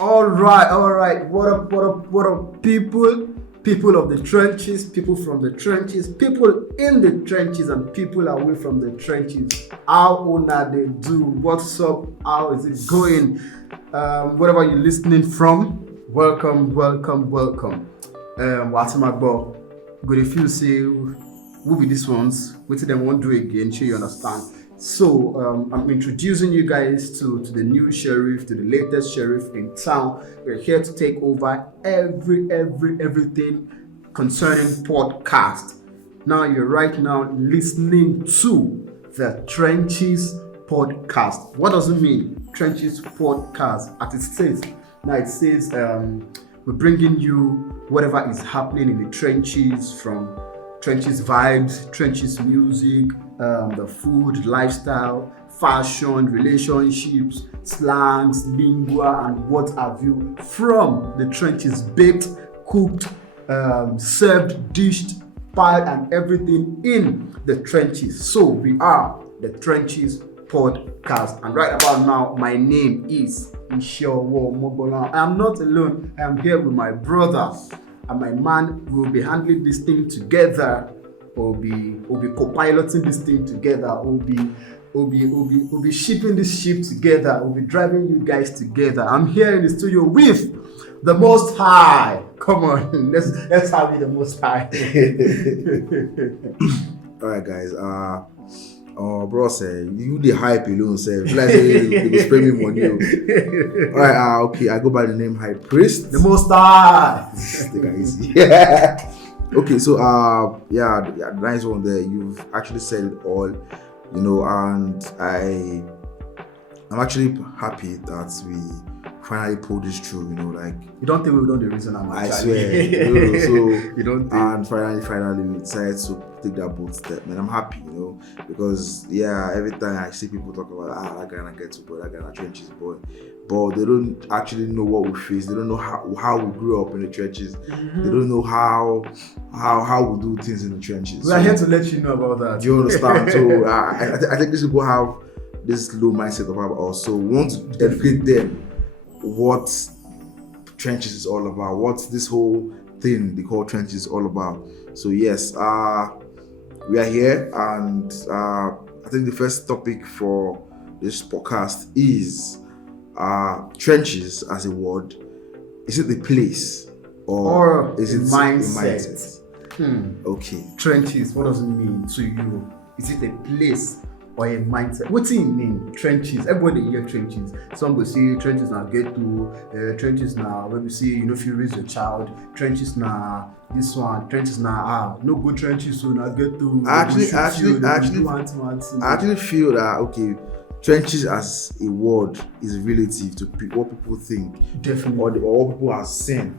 All right. What up, people? People of the trenches, people from the trenches, people in the trenches, and people away from the trenches. How una they do? What's up? How is it going? Wherever you're listening from, welcome. Watimagbo, good if you say who be these ones? What them won't do again? Sure you understand. So I'm introducing you guys to the new sheriff, to the latest sheriff in town. We're here to take over everything concerning podcast. Now you're right now listening to the Trenches podcast. What does it mean? Trenches podcast. As it says, now it says we're bringing you whatever is happening in the trenches, from trenches vibes, trenches music, the food, lifestyle, fashion, relationships, slangs, lingua, and what have you from the trenches, baked, cooked, served, dished, piled, and everything in the trenches. So we are the Trenches podcast, and right about now, my name is Ishowo Mobola. I am not alone. I am here with my brother and my man. We will be handling this thing together. We'll be co-piloting this thing together. We'll be shipping this ship together. We'll be driving you guys together. I'm here in the studio with the Most High. Come on, let's have it the Most High. All right, guys. Bro, say you the hype alone, say like you go spray me money. All right, okay. I go by the name High Priest. The Most High. Take it easy. Yeah. Okay, so yeah, nice one there. You've actually said it all, and I'm actually happy that we finally pulled this through. Like you don't think we've done the reason I'm I swear. So you don't think? And finally we decided to take that bold step, man. I'm happy, because every time I see people talk about that guy na get to boy, that guy na trenches boy, but they don't actually know what we face. They don't know how we grew up in the trenches. Mm-hmm. They don't know how we do things in the trenches. We are here to let you know about that. Do you understand? So I think these people have this low mindset about us. So we want to educate them what trenches is all about, what this whole thing they call trenches is all about. So yes, we are here, and I think the first topic for this podcast is trenches as a word. Is it the place or is it mindset? Okay. Trenches, what does it mean to you? Is it a place or a mindset? What do you mean? Trenches. Everybody hear trenches. Some will say trenches now get to trenches now. When we see if you raise your child, trenches now this one, trenches now no good trenches, so now get to. I actually feel that okay, trenches as a word is relative to what people think. Definitely. Or what people are saying.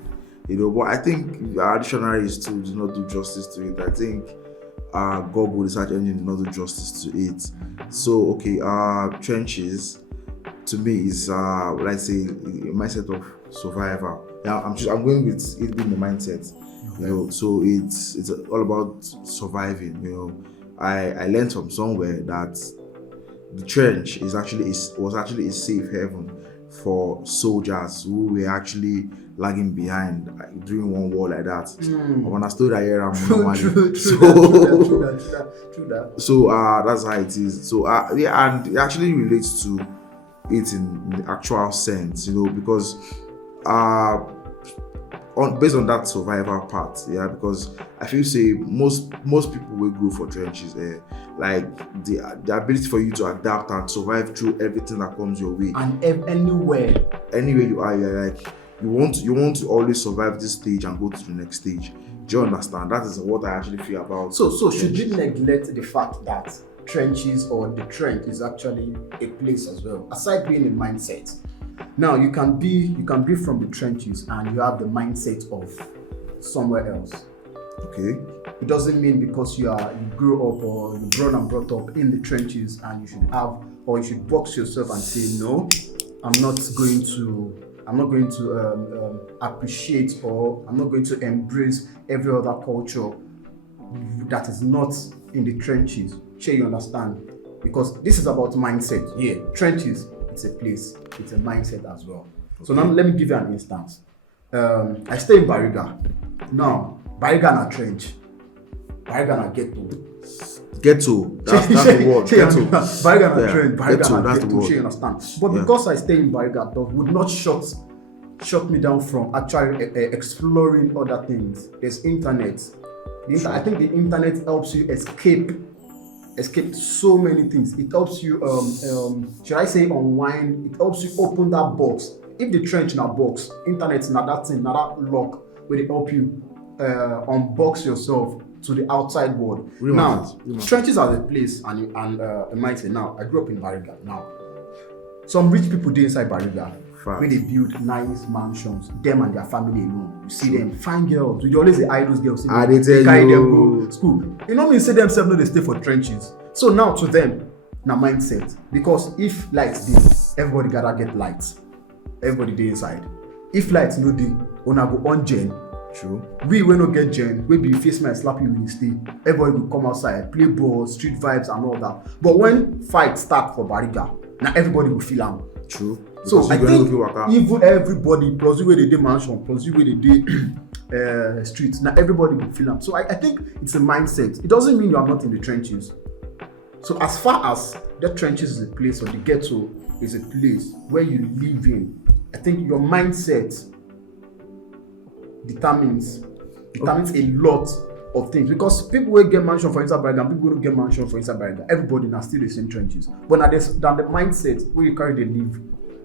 But I think our dictionaries too do not do justice to it. I think Google research engine did not do justice to it. So okay, trenches to me is let's say a mindset of survival. Now I'm going with it being the mindset. So it's all about surviving. I learned from somewhere that the trench was actually a safe haven for soldiers who were actually lagging behind during one war like that. I understood that era normally. True that. So that's how it is. So and it actually relates to it in the actual sense, because based on that survival part, because I feel say most people will go for trenches, like the ability for you to adapt and survive through everything that comes your way. And anywhere you are, like you want to always survive this stage and go to the next stage. Do you understand? That is what I actually feel about. So should we neglect the fact that trenches or the trench is actually a place as well, aside being a mindset? Now you can be from the trenches and you have the mindset of somewhere else. Okay. It doesn't mean because you grew up or you're grown and brought up in the trenches and you should box yourself and say no, I'm not going to appreciate, or I'm not going to embrace every other culture that is not in the trenches. Sure, you understand? Because this is about mindset. Yeah, trenches, it's a place, it's a mindset as well. So now let me give you an instance. I stay in Bariga. Now, Bariga na trench. Bariga na ghetto. Ghetto. That's the word. Ghetto. Bariga na trench. Bariga Ghetto, na that's the ghetto. word. You understand? But Yeah. because I stay in Bariga, that would not shut me down from actually exploring other things. There's internet. I think the internet helps you escape so many things. It helps you should I say unwind. It helps you open that box. If the trench in a box, internet na that thing, na that lock where they help you unbox yourself to the outside world. Real Now, matters. trenches are the place, and I might say now, I grew up in Bariga. Now, some rich people dey inside Bariga. Facts. Where they build nice mansions, them and their family alone. You see them, fine girls. We always eye those girls. I dey tell carry you. them go school. You know me say themselves no they stay for trenches. So now to them, na mindset. Because if lights dey, everybody gotta get lights. Everybody dey inside. If lights no dey, una go on gen. True. We no get gen, we be face man slap you when you stay. Everybody will come outside, play ball, street vibes and all that. But when fight start for Bariga, now everybody will feel am. True. So Because I you go think feel waka. even everybody, plus the way they do mansion, plus the way they do streets, now everybody will feel am. So I think it's a mindset. It doesn't mean you are not in the trenches. So as far as the trenches is a place or the ghetto is a place where you live in, I think your mindset determines a lot of things, because people will get mansion for inside Bariga and people will get mansion for inside Bariga. Everybody now still the same trenches. But now there's the mindset where you carry the live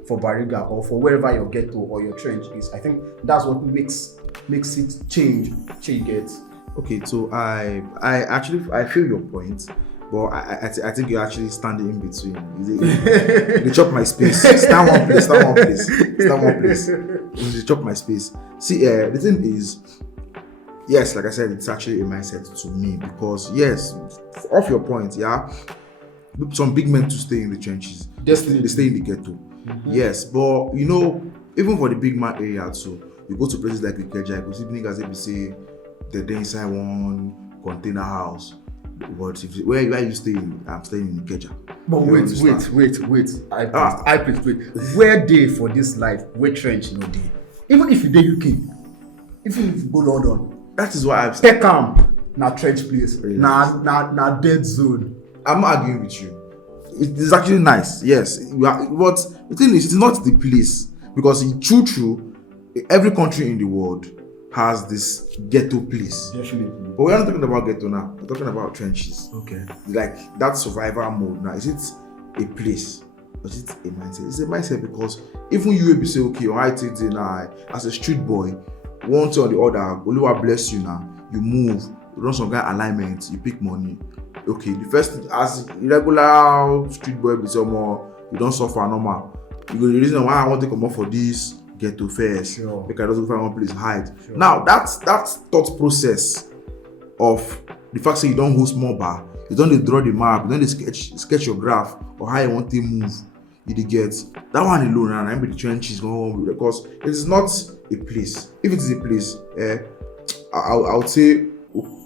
for Bariga or for wherever your ghetto or your trench is. I think that's what makes it change. You get. Okay, so I feel your point, but I think you're actually standing in between. You chop my space. Stand one place. You chop my space. See, the thing is, yes, like I said, it's actually a mindset to me, because yes, off your point, yeah, some big men to stay in the trenches. They stay in the ghetto. Yes, but you know, even for the big man area too, you go to places like Ikeja, you see niggas they be say they're inside one container house. But where you staying? I'm staying in Ikeja. But wait. I please wait. Where they for this life? Where trench no dey? Even if you dey UK, even if you go London, That is why Peckham na trench place. Really Na dead zone. I'm not arguing with you. It is actually nice, yes. But the thing is, it's not the place, because true, every country in the world has this ghetto place. Definitely. But we're not talking about ghetto now. We're talking about trenches. Okay. Like that survival mode now. Is it a place? Or is it a mindset? It's a mindset, because even you will be say, okay, all right, now as a street boy, one thing or the other, Oluwa bless you now. You move, you run some kind of alignment, you pick money. Okay, the first thing, as regular street boy be some more, you don't suffer normal. You go the reason why I want to come up for this ghetto first. Sure. Because I don't find one place hide. Sure. Now that's thought process of the fact that you don't host more bar, you don't draw the map, you don't sketch your graph or how you want to move. You get that one alone, and I'm the trenches going, because it is not a place. If it is a place, I would say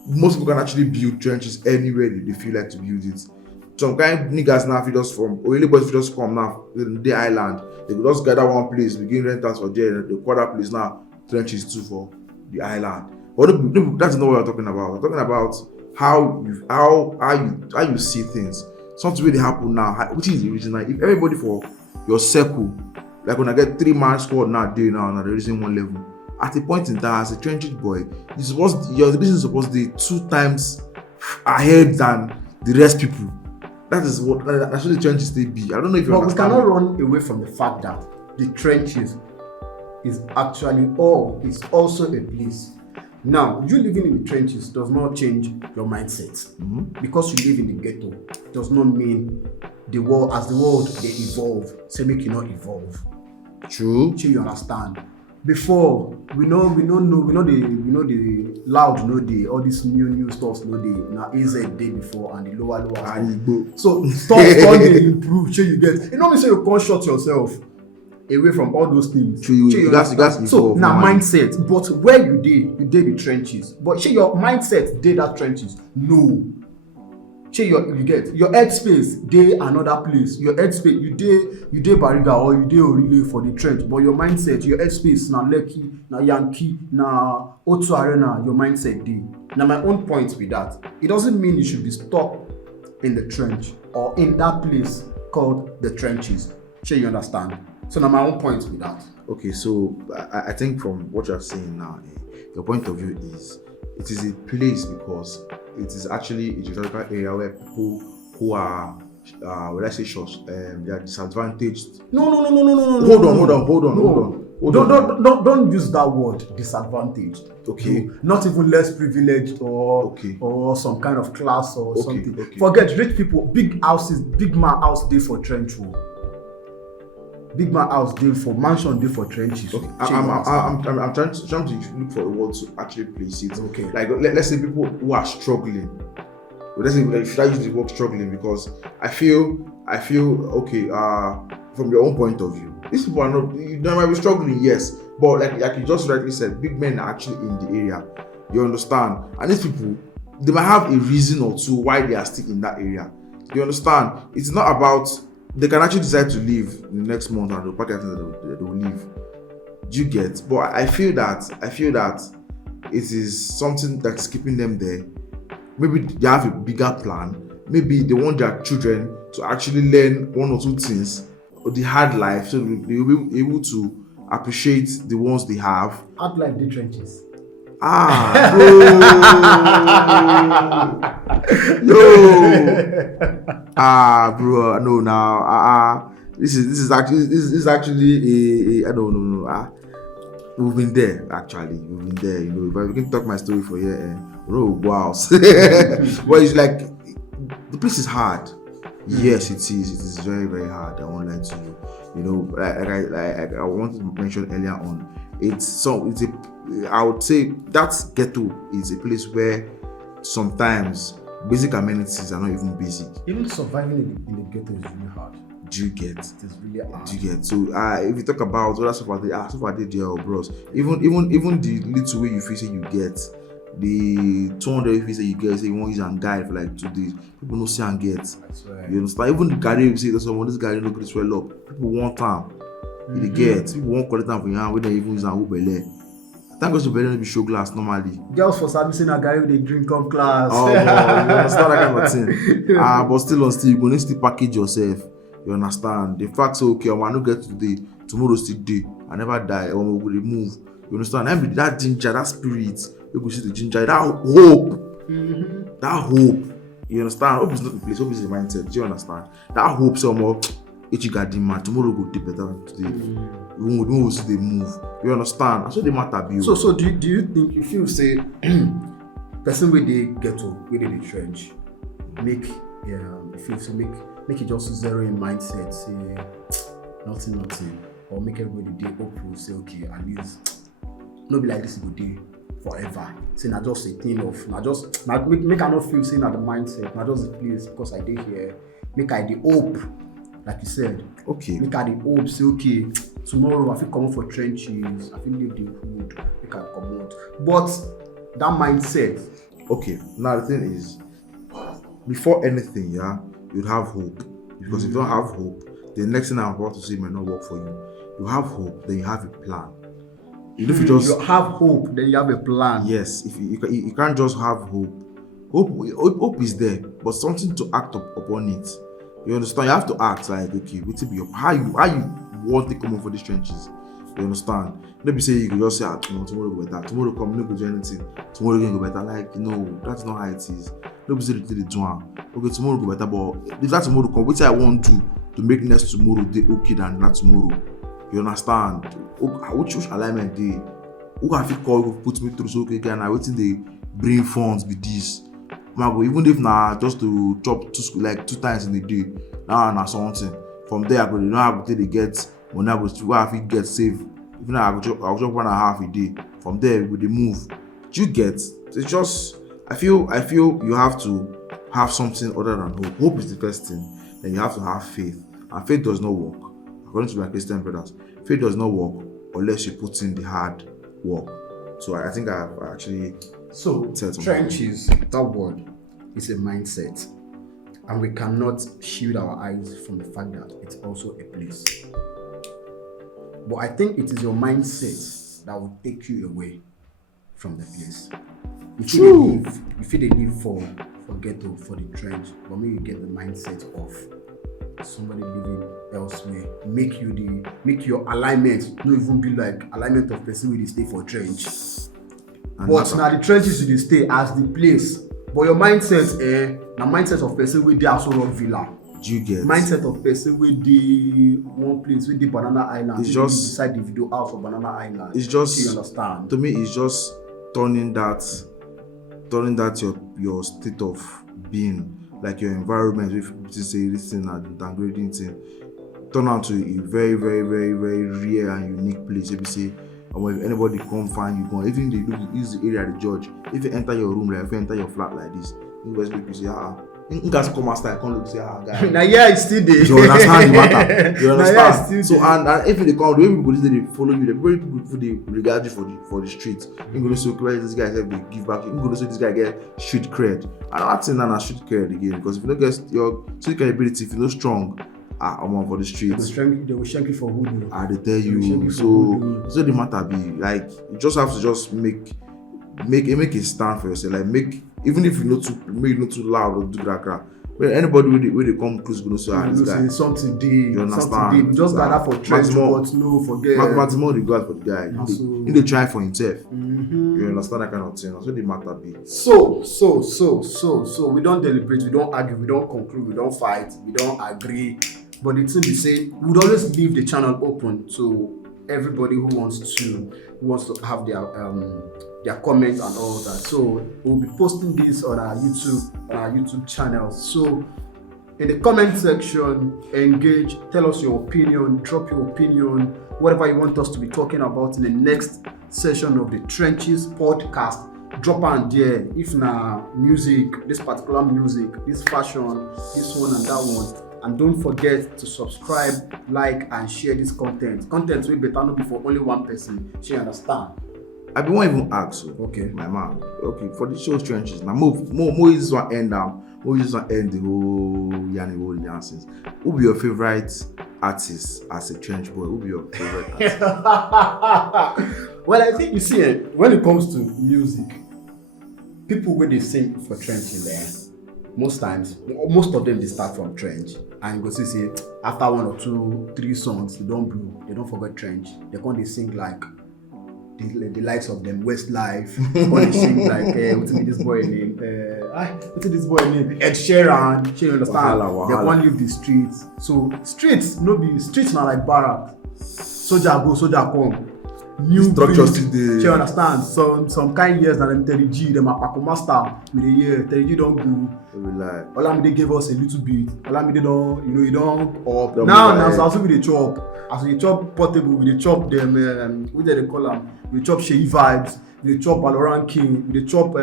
most people can actually build trenches anywhere they feel like to build it. Some kind of niggas now, if you just from, or anybody if you just come now, the island, they could just gather one place, begin rentals for there, the quarter place now, trenches too for the island. But that's not what we're talking about. We're talking about how you see things. Something really happen now, which is the reason. Like if everybody for your circle, like when I get 3-man squad now, day now, and they're reaching one level. At a point in time, as a trenches boy, your business is supposed to be 2 times ahead than the rest people. That's what the trenches they be. I don't know if you But we understand. cannot run away from the fact that the trenches is actually it's also a place. Now, you living in the trenches does not change your mindset. Because you live in the ghetto does not mean the world they evolve. Say make you not evolve. True. Sure you understand. Before we know the loud all these new stuff now AZ day before and the lower stuff. So stuff they improve. Sure you get. You know me say you can't shut yourself away from all those things. True, you guys so now mindset, but where you did the trenches. But sure your mindset did that trenches. No. You get your headspace dey another place. Your headspace you dey Bariga or you dey Orile for the trench, but your mindset, your headspace na Lekki, na Yankee, na O2 Arena. Your mindset dey. Na my own point with that. It doesn't mean you should be stuck in the trench or in that place called the trenches. Shey you understand? So na my own point with that. Okay, so I think from what you're saying now, your point of view is it is a place because it is actually a geographical area where people who are, when I say short, they are disadvantaged. No. Hold on. Don't use that word disadvantaged. Okay. No, not even less privileged or some kind of class or something. Okay. Forget rich people, big houses, big man house dey for trench. Big man house dey for mansion, dey for trenches. Okay. I'm trying to look for a word to actually place it. Okay. Like let's say people who are struggling. Let's say should I use the word struggling because I feel okay. From your own point of view, these people are not. They might be struggling, yes, but like you just rightly said, big men are actually in the area. You understand? And these people, they might have a reason or two why they are still in that area. You understand? It's not about. They can actually decide to leave in the next month and they'll pack everything that they will leave. Do you get? But I feel that it is something that's keeping them there. Maybe they have a bigger plan. Maybe they want their children to actually learn one or two things or the hard life so they will be able to appreciate the ones they have. Hard life, the trenches. Bro, no, now, this is actually I don't know. We've been there, actually. We've been there, you know. If I can talk my story for here, wow. But it's like the place is hard. Yes, it is. It is very, very hard. I won't lie to you. You know, like I wanted to mention earlier on. I would say that ghetto is a place where sometimes basic amenities are not even basic. Even surviving in the ghetto is really hard. Do you get? It is really hard. Do you get? So if you talk about other stuff I did there, bros. Even the little way you feel say you get, the 200 you feel say you get, say you won't use and guide for like 2 days. People no see and get. That's right. You understand? Even the Gary you say that someone this guy no good swell up. People want time. You get. People won't collect time for your hand when they even use and belle. Thank God to belle no be show glass normally. Girls for servicing a guy with a drink up class. Oh, you understand that kind of thing. But still, you go need to package yourself. You understand? The fact say okay, I no get today, tomorrow still day. I never die. Or we will move. You understand? And that ginger, that spirit, you go see the ginger, that hope. That hope. You understand? Hope is not the place. Hope is the mindset. Do you understand? That hope somewhere. Tomorrow go deep better than today. We will see they move. You understand? That's what they matter be. So do you think if you say person where they ghetto, where they trench, make it just zero in mindset, say nothing, or make everybody day hopeful, say okay, at least no be like this go day forever. Say not just a thing of make I not feel saying at the mindset, not just the place because I did here, make I the hope. Like you said, okay. Make I the hope, say okay, tomorrow I feel come out for trenches, I feel leave the hood, make I come out. But that mindset. Okay, now the thing is, before anything, you'd have hope. Because if you don't have hope, the next thing I'm about to say might not work for you. You have hope, then you have a plan. You have hope, then you have a plan. Yes, if you can't just have hope. Hope is there, but something to act upon it. You understand? You have to act like okay, what's it be up? How you want to come up for these trenches? You understand? Maybe say you can just say, tomorrow go better. Tomorrow come, no go do anything. Tomorrow can go better. Like that's not how it is. Nobody say the join. Okay, tomorrow go better, but if that tomorrow come, what I want to make next tomorrow day okay than that tomorrow. You understand? Which alignment day? Who can fit call put me through so okay, and I waiting they bring funds with this. Even if just to chop 2 times in a day, now something. From there, I go know how they get money. I go to where I fit get save. Even I go chop 1.5 a day. From there, we move. Do you get? It's just I feel you have to have something other than hope. Hope is the first thing. Then you have to have faith, and faith does not work. According to my Christian brothers, faith does not work unless you put in the hard work. So I think I've actually. So trenches, that word is a mindset. and we cannot shield our eyes from the fact that it's also a place. But I think it is your mindset that will take you away from the place. If you they live for ghetto, for the trench, but maybe you get the mindset of somebody living elsewhere, make your alignment not even be like alignment of person where they stay for trench. And But now the trenches you dey stay as the place. But your mindset, na mindset of person wey dey Aso Rock Villa. do you get? Mindset of person wey dey one place, wey dey Banana Island. It's wey just- dey beside the video house for Banana Island. It's just- you understand. To me, it's just turning that your state of being, like your environment, if people say this thing and downgrading thing, turn out to a very, very, very, very rare and unique place. If you say, if anybody come find you, go, even they use the area to judge. If you enter your room, like if you enter your flat like this, you always make you say, you guys come master, I can't look say, guy. Na yeah, it's still there. You understand the matter? You Na understand? yeah, it's still So there. and if they come, the way people say they follow you, the way people they regard you for the street. You go to say, okay, this guy said they give back. You go to say this guy get street cred. And I'm not saying that street cred again, because if you don't get your street credibility, if you're not strong, I'm on for the streets. They will shank you for hoodoo. They tell They will shank you. you for hoodoo. So the matter be like you just have to just make a stand for yourself. Like even if you're not too loud or do that. Well, anybody when they come close, gonna say, this guy. Something deep. You understand? We just gather for trench, Maximum- but no, forget. Maximum regard for the guy. So- He dey try for himself. Mhm. You understand that kind of thing. So the matter be. So we don't deliberate, we don't argue, we don't conclude, we don't fight, we don't agree. But the thing is, say we would always leave the channel open to everybody who wants to have their comments and all that. So we'll be posting this on our YouTube channel. So in the comment section, engage, tell us your opinion, drop your opinion, whatever you want us to be talking about in the next session of the Trenches podcast. Drop and there. If na music, this particular music, this fashion, this one and that one. And don't forget to subscribe, like, and share this content. Content will better not be for only one person. She understand. I be won't even ask you. Okay. My man. Okay, for the show trenches. Now more is one end down. More is one end the whole nonsense. Who be your favorite artist as a trench boy? Who be your favorite artist? Well, I think you see it when it comes to music, people when they sing for trench in there, most of them they start from trench, and you go see after 1 or 2, 3 songs they don't blow, they don't forget trench. They sing like the likes of them Westlife, or they sing like what's this boy name? Ed Sheeran. You understand? Wahala. They can't leave the streets. So streets now like barrack. Soldier go, soldier come. New Structure breed. still dey. You understand? Some kind years that them Terry G, them Apako Master with a year. Terry G don't go. We like. Olamide gave us a little bit. Olamide don't, he don't up. Don't Now move ahead. also we dey chop. As we chop Portable, we dey chop them. What they call them? We chop Sheyi Vibes. We dey chop Valorant King. We dey chop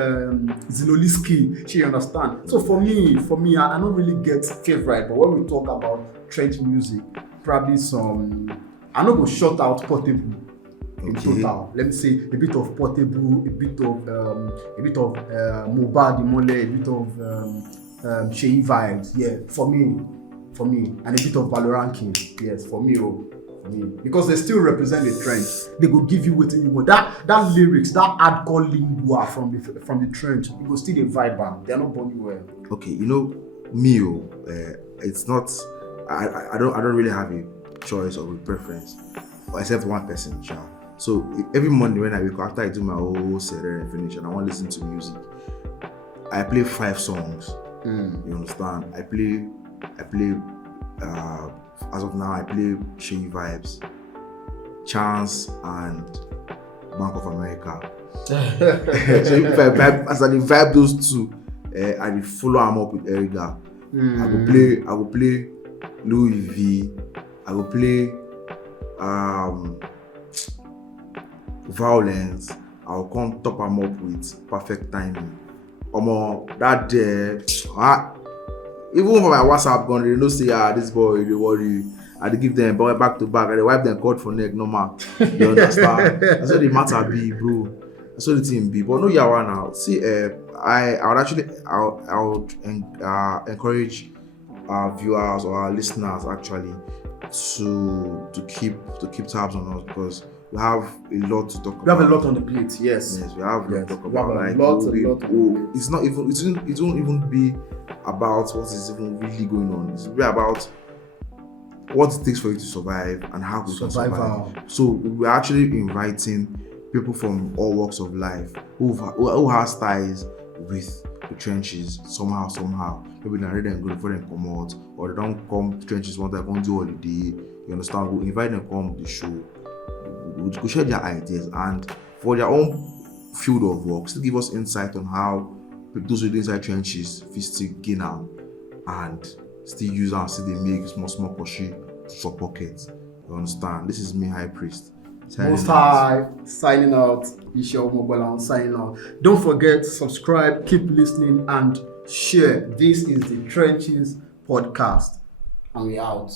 Zinoliski. You understand? So for me, I don't really get favorite. But when we talk about trench music, probably some. I no go shut out Portable. In Okay. total, let me say a bit of Portable, a bit of Mohbad Imole, a bit of Sheyi Vibes. Yeah, for me, and a bit of Valorant King. Yes, for me, because they still represent the trench. They go give you what you want. That lyrics, that hardcore lingua from the trench, you go still a vibe back. They are not born well. Okay, you know me, it's not. I don't really have a choice or a preference, except one person, child. So every Monday when I wake up, after I do my whole cereal and finish, and I want to listen to music, I play 5 songs. You understand? I play. As of now, I play Sheyi Vibes, Chance, and Bank of America. So if I vibe, as I vibe those two, I will follow them up with Eriga. I will play Louis V. I will play Violence. I will come top them up with Perfect Timing. That day, even for my WhatsApp gun, they know say this boy they worry. I dey give them back to back. I dey wipe them cord for neck normal. You understand? That's what the matter be, bro. That's what the thing be. But no yawa now. See, I would encourage our viewers or our listeners actually to keep tabs on us, because we have a lot to talk about. We have a lot on the plate, yes. Yes, we have a lot to talk we have about. a Like, lot on the plate. it's not even it won't even be about what is even really going on. It's really about what it takes for you to survive and how we can Survival. survive. So we're actually inviting people from all walks of life who has ties with the trenches somehow. Maybe they ready and go before they come out, or they don't come to trenches one time, come do holiday. You understand? We'll invite them to come to the show. We'll share their ideas, and for their own field of work, still give us insight on how those with inside trenches fit still gain out and still use and still they make small pushy for pockets. You understand? This is me, High Priest. Most High, signing out. Isho Mobolan signing out. Don't forget, subscribe, keep listening, and share. This is the Trenches Podcast, and we're out.